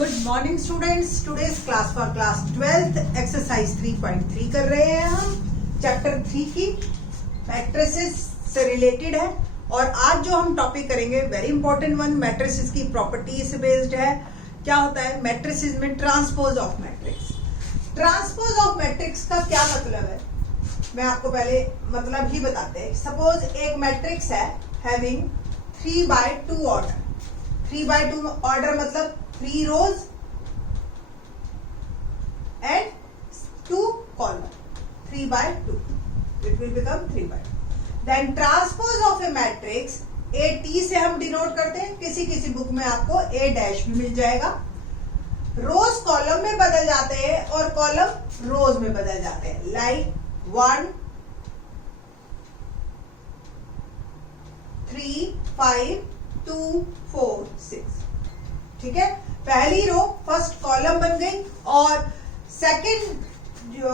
Good morning students, today's class for class 12th exercise 3.3 कर रहे हैं हम चैप्टर 3 की मैट्रिसेस से रिलेटेड है। और आज जो हम टॉपिक करेंगे वेरी इंपॉर्टेंट वन, मैट्रिसेस की प्रॉपर्टीज से बेस्ड है। क्या होता है मैट्रिसेस में? Transpose of matrix. Transpose of matrix का क्या मतलब है, मैं आपको पहले मतलब ही बताते हैं। सपोज एक मैट्रिक्स है हैविंग 3/2 ऑर्डर। 3/2 ऑर्डर मतलब 3 rows and 2 column, 3/2, it will become 3/2. Then transpose of a matrix, AT से हम डिनोट करते हैं, किसी किसी बुक में आपको A डैश भी मिल जाएगा। रोज कॉलम में बदल जाते हैं और कॉलम रोज में बदल जाते हैं, लाइक 1 3 5 2 4 6। ठीक है, पहली रो फर्स्ट कॉलम बन गई और सेकंड जो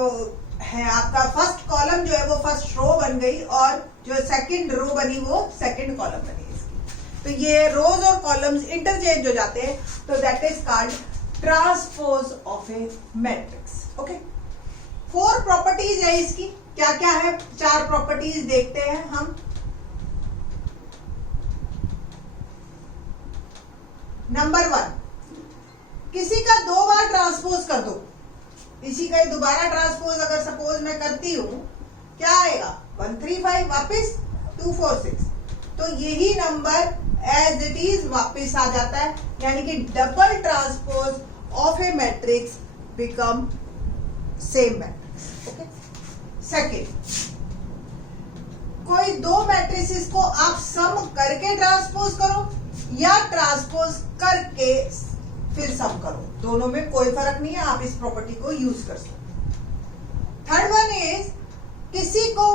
है आपका फर्स्ट कॉलम जो है वो फर्स्ट रो बन गई और जो सेकंड रो बनी वो सेकंड कॉलम बनी इसकी। तो ये रोज और कॉलम्स इंटरचेंज हो जाते हैं, तो that is called transpose of A matrix. Okay, 4 properties है इसकी। क्या क्या है? 4 प्रॉपर्टीज देखते हैं हम। नंबर 1, किसी का 2 बार ट्रांसपोज कर दो। इसी का दोबारा ट्रांसपोज अगर सपोज मैं करती हूं, क्या आएगा? 135 वापस 246। तो यही नंबर एज इट इज वापस आ जाता है, यानी कि double transpose of A matrix become same matrix. Okay, second, कोई 2 मैट्रिसेस को आप सम करके ट्रांसपोज करो या ट्रांसपोज करके फिर सम करो, दोनों में कोई फर्क नहीं है, आप इस प्रॉपर्टी को यूज कर सकते। थर्ड वन इज, किसी को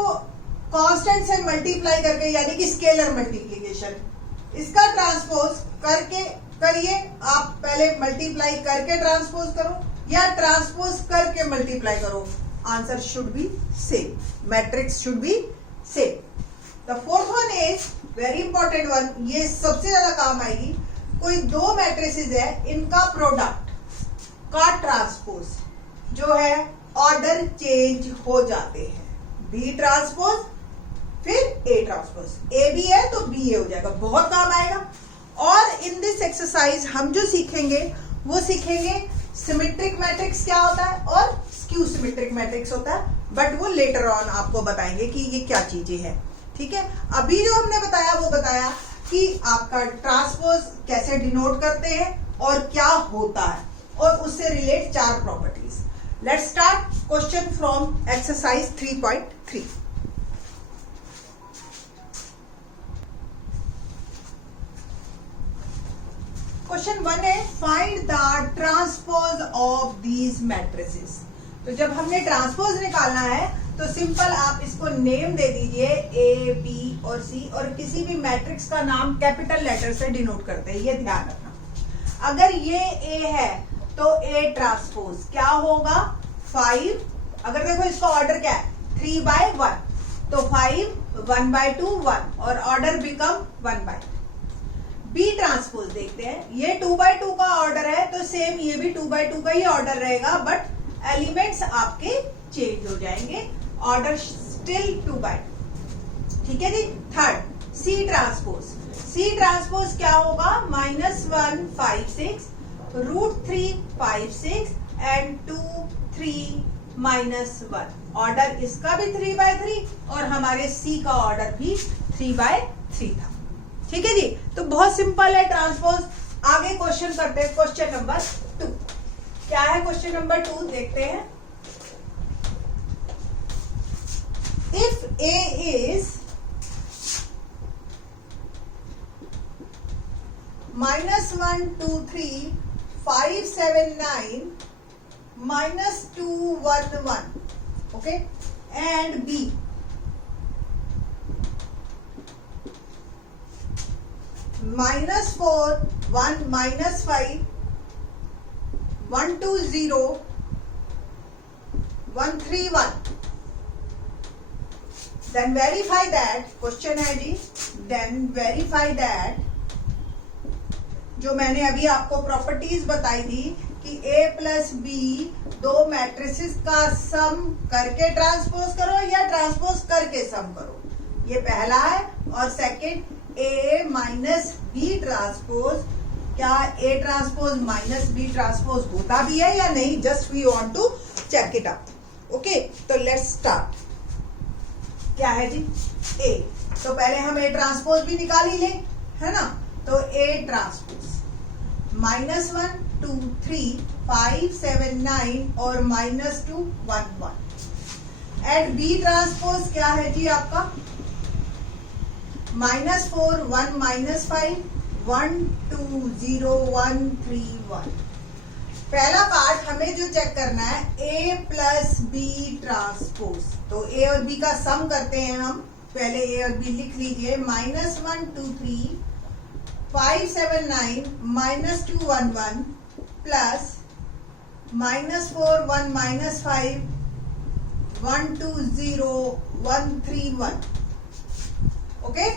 कांस्टेंट से मल्टीप्लाई करके, यानी कि स्केलर मल्टीप्लिकेशन, इसका ट्रांसपोज करके करिए। आप पहले मल्टीप्लाई करके ट्रांसपोज करो या ट्रांसपोज करके मल्टीप्लाई करो, answer should be same, matrix should be same. The fourth one is very important one, ये सबसे ज्यादा काम आएगी। कोई 2 मैट्रिसेस है, इनका प्रोडक्ट का ट्रांसपोज जो है ऑर्डर चेंज हो जाते हैं, बी ट्रांसपोज फिर ए ट्रांसपोज। ए बी है तो बी ए हो जाएगा, बहुत काम आएगा। और इन दिस एक्सरसाइज हम जो सीखेंगे वो सीखेंगे सिमेट्रिक मैट्रिक्स क्या होता है और स्क्यू सिमेट्रिक मैट्रिक्स होता है, बट वो लेटर ऑन आपको बताएंगे कि ये क्या चीजें हैं। ठीक है, अभी जो हमने बताया वो बताया कि आपका ट्रांसपोज कैसे डिनोट करते हैं और क्या होता है, और उससे relate 4 properties. Let's start question from exercise 3.3। Question 1 है, find the transpose of these matrices. तो जब हमने ट्रांसपोज निकालना है तो सिंपल आप इसको नेम दे दीजिए ए बी और सी, और किसी भी मैट्रिक्स का नाम कैपिटल लेटर से डिनोट करते हैं, ये ध्यान रखना। अगर ये ए है तो ए ट्रांसपोज क्या होगा? 5। अगर देखो इसका ऑर्डर क्या है? 3/1, तो 5 1/2 1 और ऑर्डर बिकम 1/2। बी ट्रांसपोज देखते हैं, ये 2/2 का ऑर्डर है तो सेम ये भी 2/2 का ही ऑर्डर रहेगा, बट एलिमेंट्स आपके चेंज हो जाएंगे, ऑर्डर स्टिल 2/2। ठीक है जी। Third, C transpose. C transpose क्या होगा? -1 5 6 √3 5 6 एंड 2 3 -1। ऑर्डर इसका भी 3/3 और हमारे सी का ऑर्डर भी 3/3 था। ठीक है जी, तो बहुत सिंपल है ट्रांसपोज। आगे क्वेश्चन करते हैं, क्वेश्चन नंबर 2। क्या है क्वेश्चन नंबर 2? देखते हैं। If A is -1 2 3 5 7 9 -2 1 1, okay, and B -4 1 -5 1 2 0 1 3 1, then verify that, question है जी, then verify that जो मैंने अभी आपको प्रॉपर्टीज बताई थी कि A प्लस बी दो मैट्रिसेस का सम करके ट्रांसपोज करो या ट्रांसपोज करके सम करो, ये पहला है। और second A minus B transpose, क्या A transpose minus B transpose होता भी है या नहीं, just we want to check it out. Okay, तो लेट्स स्टार्ट। क्या है जी A, तो पहले हम A ट्रांसपोज भी निकाल ही लें, है ना। तो A ट्रांसपोज -1 2 3 5 7 9 और -2 1 1। एंड B ट्रांसपोज क्या है जी आपका -4 1 -5 1 2 0 1 3 1। पहला पार्ट हमें जो चेक करना है A प्लस बी ट्रांसपोज, तो A और B का सम करते हैं हम। पहले A और B लिख लीजिए, -1 2 3 5 7 9 -2 1 1 प्लस -4 1 -5 1 2 0 1 3 1। ओके,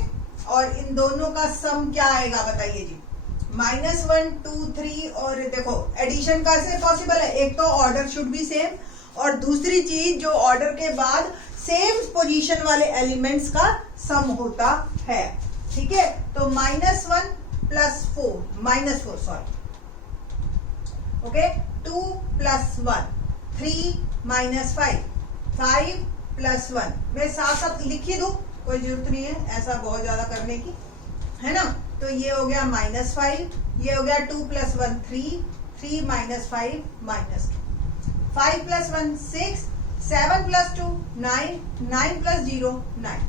और इन दोनों का सम क्या आएगा बताइए जी, -1 2 3। और देखो एडिशन कैसे पॉसिबल है, एक तो ऑर्डर शुड बी सेम, और दूसरी चीज जो ऑर्डर के बाद सेम पोजीशन वाले एलिमेंट्स का सम होता है। ठीक है, तो -1 plus 4 sorry, okay, 2 plus 1 3 -5 5 plus 1। मैं साथ साथ लिख ही दूं, कोई जरूरत नहीं है ऐसा बहुत ज्यादा करने की, है ना। तो ये हो गया -5, ये हो गया 2 plus 1 3 3 -5 -2 5 plus 1 6 7 plus 2 9 9 plus 0 9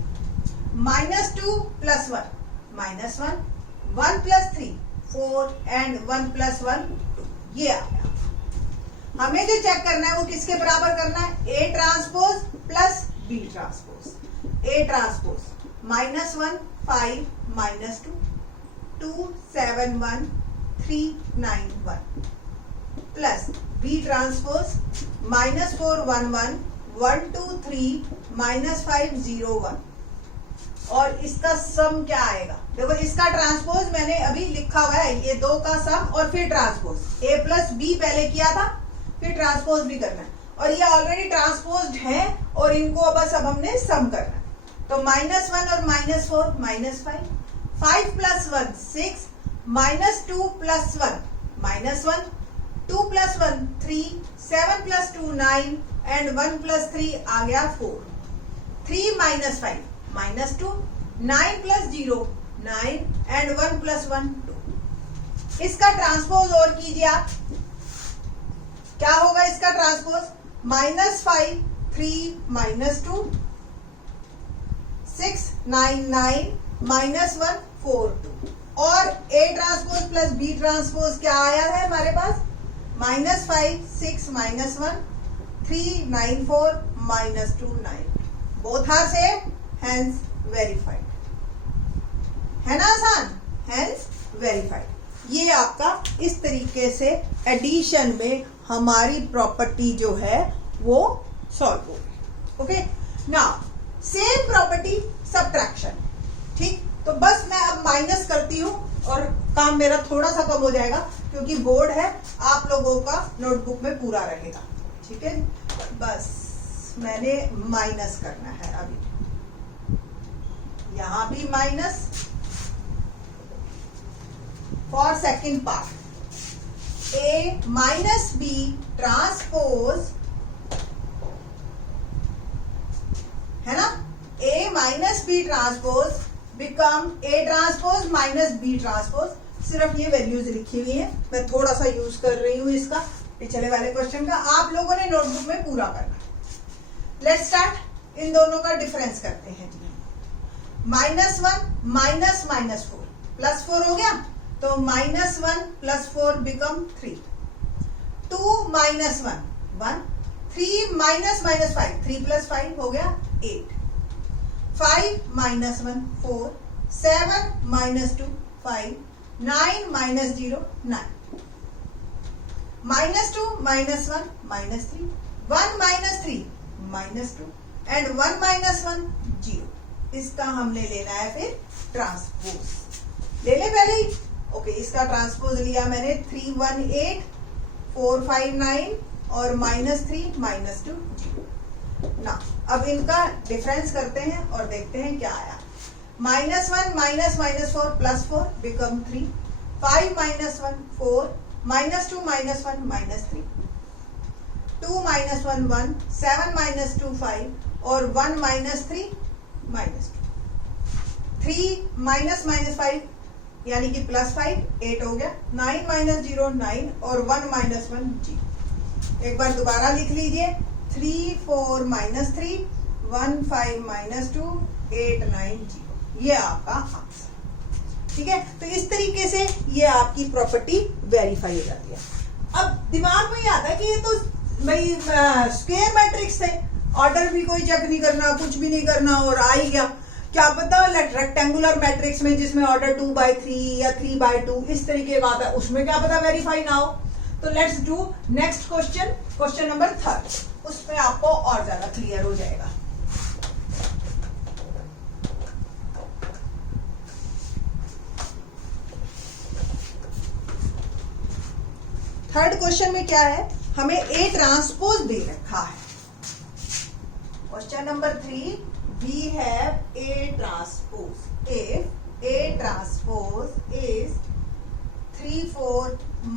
-2 plus 1 -1 1 plus 3 4 and 1 plus 1 2। ये आ गया। हमें जो चेक करना है वो किसके बराबर करना है, A transpose plus B transpose. A transpose -1 5 -2 2 7 1 3 9 1 plus B transpose -4 1 1 1 2 3 -5 0 1। और इसका सम क्या आएगा, देखो इसका ट्रांसपोज मैंने अभी लिखा हुआ है, ये दो का सम और फिर ट्रांसपोज। A प्लस बी पहले किया था, फिर ट्रांसपोज भी करना है, और ये ऑलरेडी ट्रांसपोज्ड है और इनको बस अब हमने सम करना है। तो -1 और -4 -5 5 plus 1 6 -2 plus 1 -1 2 plus 1 3 7 plus 2 9 and 1 plus 3 आ गया 4 3 -5 -2 9 प्लस 0 9 एंड 1 प्लस 1 2। इसका ट्रांसपोज और कीजिए आप, क्या होगा इसका ट्रांसपोज, -5 3 -2 6 9 9 -1 4 2। और A transpose plus B transpose क्या आया है हमारे पास, -5 6 -1 3 9 4 -2 9। Both are same, hence verified. है ना आसान, हेंस वेरीफाइड। ये आपका इस तरीके से एडिशन में हमारी प्रॉपर्टी जो है वो सॉल्व हो गई। Okay, now same property subtraction. ठीक, तो बस मैं अब माइनस करती हूँ और काम मेरा थोड़ा सा कम हो जाएगा, क्योंकि बोर्ड है, आप लोगों का नोटबुक में पूरा रहेगा। ठीक है, बस मैंने माइनस करना है अभी, यहां भी minus for second part. A minus B transpose, है ना, A minus B transpose become A transpose minus B transpose. सिर्फ ये वैल्यूज लिखी हुई है, मैं थोड़ा सा यूज कर रही हूँ इसका पिछले वाले क्वेश्चन का, आप लोगों ने नोटबुक में पूरा करना। लेट्स स्टार्ट, इन दोनों का डिफरेंस करते हैं। -1 माइनस -4 प्लस 4 हो गया, तो -1 प्लस 4 बिकम 3 2 -1 1 3 -5 3 प्लस 5 हो गया 8 5 -1 4 7 -2 5 9 -0 9 -2 -1 -3 1 -3 -2 एंड 1 -1 0। इसका हमने लेना है फिर ट्रांसपोज। ले ले पहले ही, ओके, इसका ट्रांसपोज लिया मैंने 318, 459 और -3 -2 0 ना। अब इनका डिफरेंस करते हैं और देखते हैं क्या आया। -1 -4 +4 बिकम 3, 5 -1 4, -2 -1 -3, 2 -1 1, 7 -2 5 और 1 -3 -2, 3 -5 यानी कि +5 8 हो गया, 9 -0 9 और 1 -1 0। एक बार दोबारा लिख लीजिए, 3 4 -3 1 5 -2 8 9 0, ये आपका आंसर। ठीक है, तो इस तरीके से ये आपकी प्रॉपर्टी वेरीफाई हो जाती है। अब दिमाग में ये आता है कि ये तो भाई स्क्वायर मैट्रिक्स है, ऑर्डर भी कोई चेक नहीं करना, कुछ भी नहीं करना और आ ही गया। क्या पता रेक्टेंगुलर मैट्रिक्स में जिसमें ऑर्डर 2/3 या 3/2 इस तरीके का आता है, उसमें क्या पता वेरीफाई ना हो। तो let's do next question, question number 3, उसमें आपको और ज्यादा क्लियर हो जाएगा। थर्ड क्वेश्चन में क्या है, हमें A ट्रांसपोज दे रखा है। Question number 3, we have A transpose. If A transpose is 3 4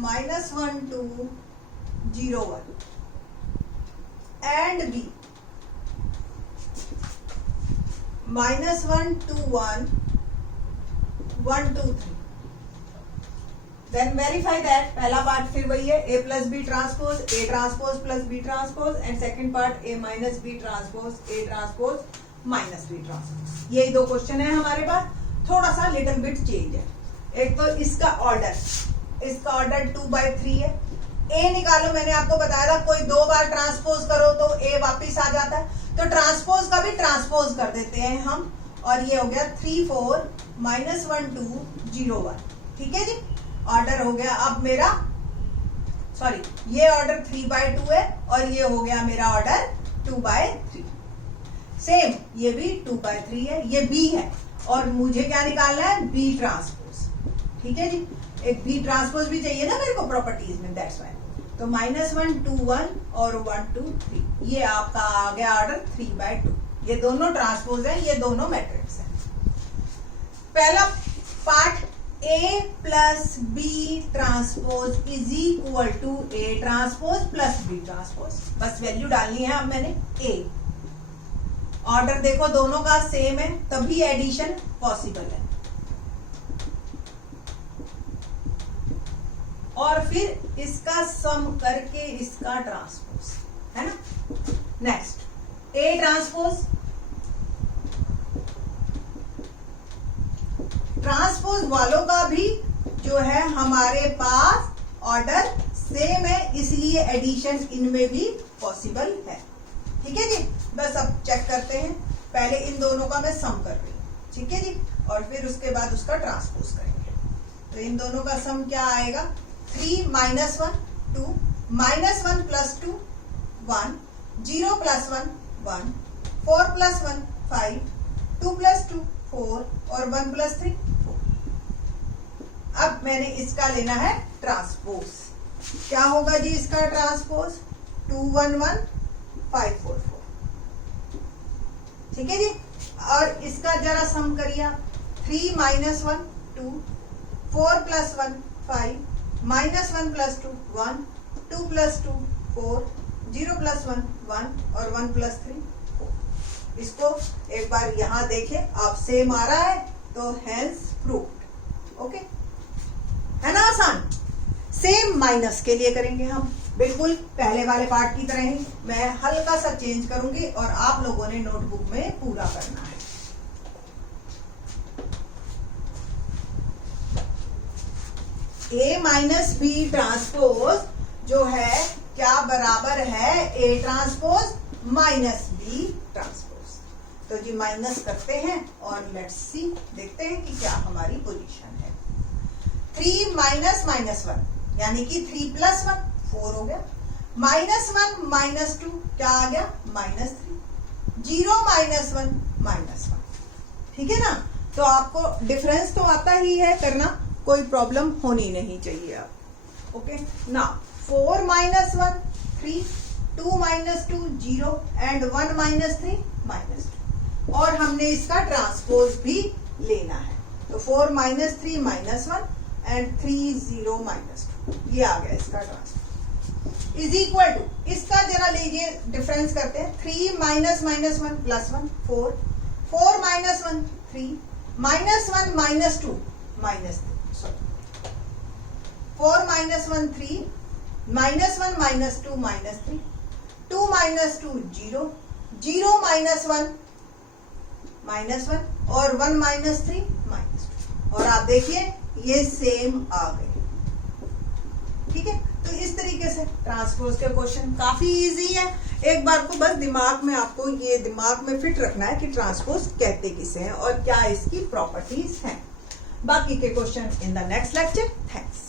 -1 2 0 1 and B -1 2 1 1 2 3, then verify that। पहला पार्ट फिर वही है, A plus B transpose, A transpose plus B transpose, and second part A minus B transpose, A transpose minus B transpose. यही दो question है हमारे पास, थोड़ा सा लिटिल बिट चेंज है। एक तो इसका ऑर्डर 2/3 है। A निकालो, मैंने आपको बताया था कोई 2 बार ट्रांसपोज करो तो A वापिस आ जाता है, तो ट्रांसपोज का भी ट्रांसपोज कर देते हैं हम, और ये हो गया 3 4 -1 2 0 1। ठीक है जी, ऑर्डर हो गया अब मेरा, सॉरी ये ऑर्डर 3/2 है और ये हो गया मेरा ऑर्डर 2/3। सेम ये भी 2/3 है, ये B है और मुझे क्या निकालना है, B ट्रांसपोज। ठीक है जी, एक B ट्रांसपोज भी चाहिए ना मेरे को प्रॉपर्टीज में, दैट्स व्हाई। तो -1 2 1 और 1 2 3, ये आपका आ गया ऑर्डर 3/2। ये दोनों ट्रांसपोज है, ये दोनों मैट्रिक्स है। पहला part A plus B transpose is equal to A transpose plus B transpose. बस वैल्यू डालनी है अब मैंने A। ऑर्डर देखो दोनों का सेम है, तभी एडिशन पॉसिबल है। और फिर इसका सम करके इसका ट्रांसपोज, है ना। नेक्स्ट A ट्रांसपोज, ट्रांसपोज वालों का भी जो है हमारे पास ऑर्डर सेम है, इसलिए एडिशन इनमें भी पॉसिबल है। ठीक है जी, बस अब चेक करते हैं। पहले इन दोनों का मैं सम कर रही हूँ, ठीक है जी, और फिर उसके बाद उसका ट्रांसपोज करेंगे। तो इन दोनों का सम क्या आएगा, 3 -1 2 -1 + 2 1 0 + 1 1 4 + 1 5 2 + 2 4 और 1 + 3 4। अब मैंने इसका लेना है ट्रांसपोज। क्या होगा जी इसका ट्रांसपोज, 2 1 1 5 4 4। ठीक है जी, और इसका जरा सम करिए, 3 -1 2 4 + 1 5 -1 + 2 1 2 + 2 4 0 + 1 1 और 1 + 3 4। इसको एक बार यहां देखें, आप सेम आ रहा है तो हेंस प्रूव्ड। ओके, है ना आसान। सेम माइनस के लिए करेंगे हम, बिल्कुल पहले वाले पार्ट की तरह ही। मैं हल्का सा चेंज करूंगी और आप लोगों ने नोटबुक में पूरा करना है। A माइनस B ट्रांसपोज जो है क्या बराबर है, A transpose minus B transpose. तो जी माइनस करते हैं और लेट्स सी, देखते हैं कि क्या हमारी पोजीशन है। 3 -1 यानी कि 3 + 1 4 हो गया, -1 -2 क्या आ गया, -3, 0 -1 -1। ठीक है ना, तो आपको डिफरेंस तो आता ही है करना, कोई प्रॉब्लम होनी नहीं चाहिए अब। ओके ना 4 माइनस 1 3, 2 माइनस 2 0 एंड 1 माइनस 3 -2 और हमने इसका ट्रांसपोज भी लेना है। तो 4 माइनस 3 -1 एंड 3 0 -2 ये आ गया इसका ट्रांसपोज इज इक्वल टू इसका जरा लीजिए डिफरेंस करते हैं 3 minus minus 1 plus 1 4 4 minus 1 3 -1 -2 -3 sorry 4 minus 1 3 -1 -2 -3 2 minus 2 0 0 -1 -1 और 1 माइनस 3 -2 और आप देखिए ये सेम आ गए। ठीक है, तो इस तरीके से ट्रांसपोज के क्वेश्चन काफी इजी है। एक बार को बस दिमाग में आपको ये दिमाग में फिट रखना है कि ट्रांसपोज कहते किसे हैं और क्या इसकी प्रॉपर्टीज हैं। बाकी के question in the next lecture. Thanks.